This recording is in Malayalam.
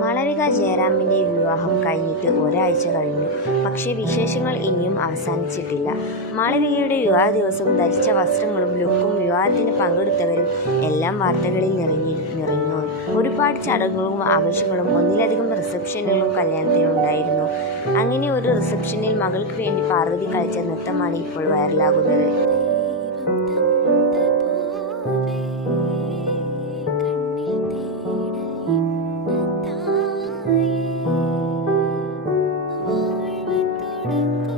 മാളവിക ജയറാമിന്റെ വിവാഹം കഴിഞ്ഞിട്ട് ഒരാഴ്ച കഴിഞ്ഞു. പക്ഷേ വിശേഷങ്ങൾ ഇനിയും അവസാനിച്ചിട്ടില്ല. മാളവികയുടെ വിവാഹ ദിവസം ധരിച്ച വസ്ത്രങ്ങളും ലുക്കും വിവാഹത്തിന് പങ്കെടുത്തവരും എല്ലാം വാർത്തകളിൽ നിറഞ്ഞി നിറഞ്ഞു ഒരുപാട് ചടങ്ങുകളും ആവശ്യങ്ങളും ഒന്നിലധികം റിസപ്ഷനുകളും കല്യാണത്തിനുണ്ടായിരുന്നു അങ്ങനെ ഒരു റിസപ്ഷനിൽ മകൾക്ക് വേണ്ടി പാർവതി കളിച്ച നൃത്തമാണ് ഇപ്പോൾ വൈറലാകുന്നത്. Bye.